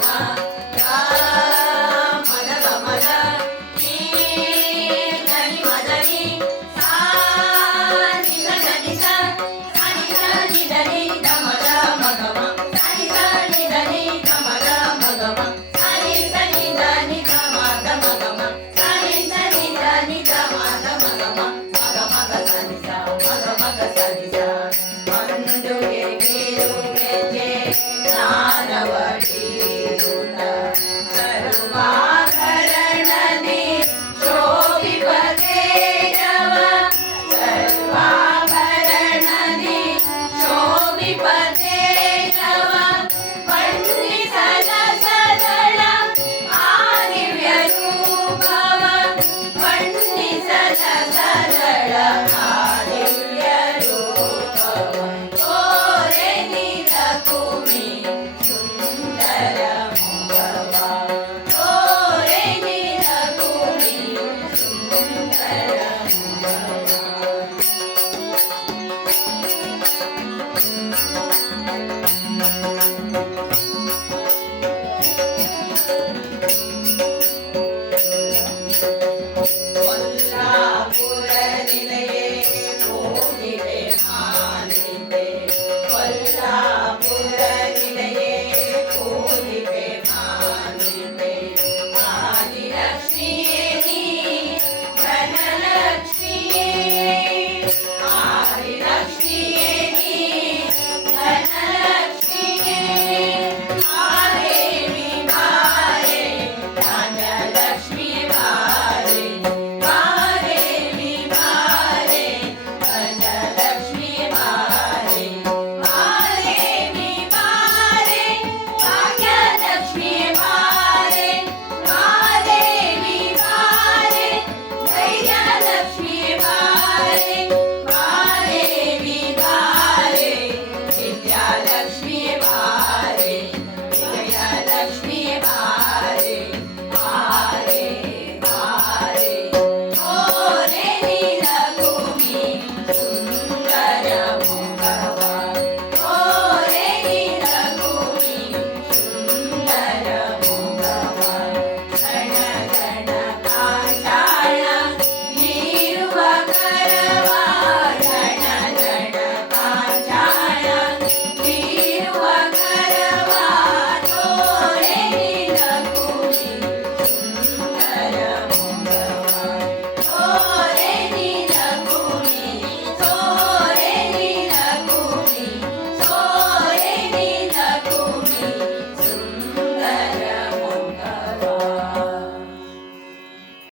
mama.